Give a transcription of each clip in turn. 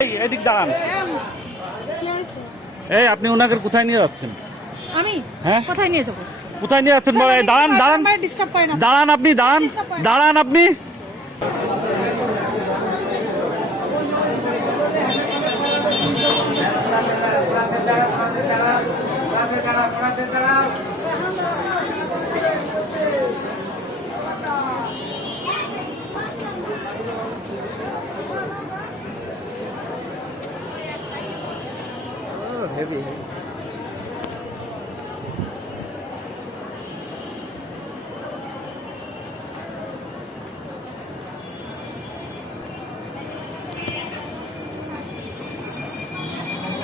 এদিক দাঁড়ান। এই আপনি ওনাকে কোথায় নিয়ে যাচ্ছেন? আমি হ্যাঁ কোথায় নিয়ে যাবো? কোথায় নিয়ে যাচ্ছেন? দাঁড়ান দাঁড়ান ডিস্টার্ব করে না। দাঁড়ান আপনি দাঁড়ান দাঁড়ান আপনি। হেভি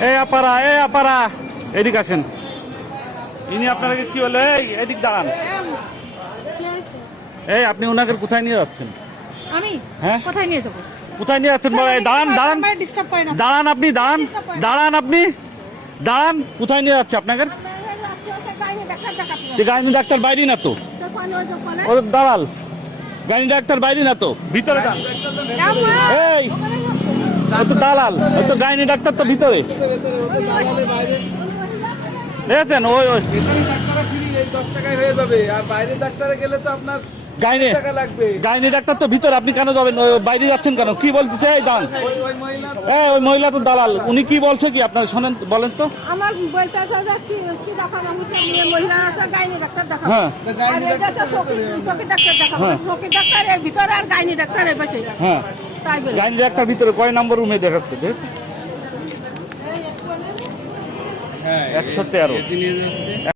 এই আপারা এদিক আসেন। ইনি আপনাকে কি বলে? এদিক দাঁড়ান। এই আপনি ওনাকে কোথায় নিয়ে যাচ্ছেন? আমি হ্যাঁ কোথায় নিয়ে যাবো? কোথায় নিয়ে যাচ্ছেন? দাঁড়ান দাঁড়ান ডিস্টার্ব করে না। দাঁড়ান আপনি দাঁড়ান দাঁড়ান আপনি দাঁড়ান। কোথায় নিয়ে যাচ্ছে আপনাকে? গাইনি ডাক্তার বাইরে না তো, ও দালাল। গাইনি ডাক্তার বাইরে না তো, ভিতরে যান। এই ও তো দালাল, ও তো গাইনি ডাক্তার তো ভিতরে। দেখেছেন ওই ওই $10 টাকায় হয়ে যাবে, আর বাইরের ডাক্তারে গেলে তো আপনার গাইনি টাকা লাগবে। গাইনি ডাক্তার তো ভিতরে, আপনি কেন যাবেন? বাইরে যাচ্ছেন কেন? কি বলতেছে? এই দান, ওই মহিলা ওই মহিলা তো দালাল। উনি কি বলছে কি আপনার শোনেন, বলেন তো। আমার বলতে কি দেখাবো? আমি মহিলা গাইনি ডাক্তার দেখাবো। হ্যাঁ আর এটা তো চোখের ডাক্তার দেখাবো। চোখের ডাক্তার এর ভিতরে আর গাইনি ডাক্তার এর পাশে। হ্যাঁ তাই বলে গাইনি ডাক্তার ভিতরে কয় নম্বর রুমে দেখাচ্ছে? 113।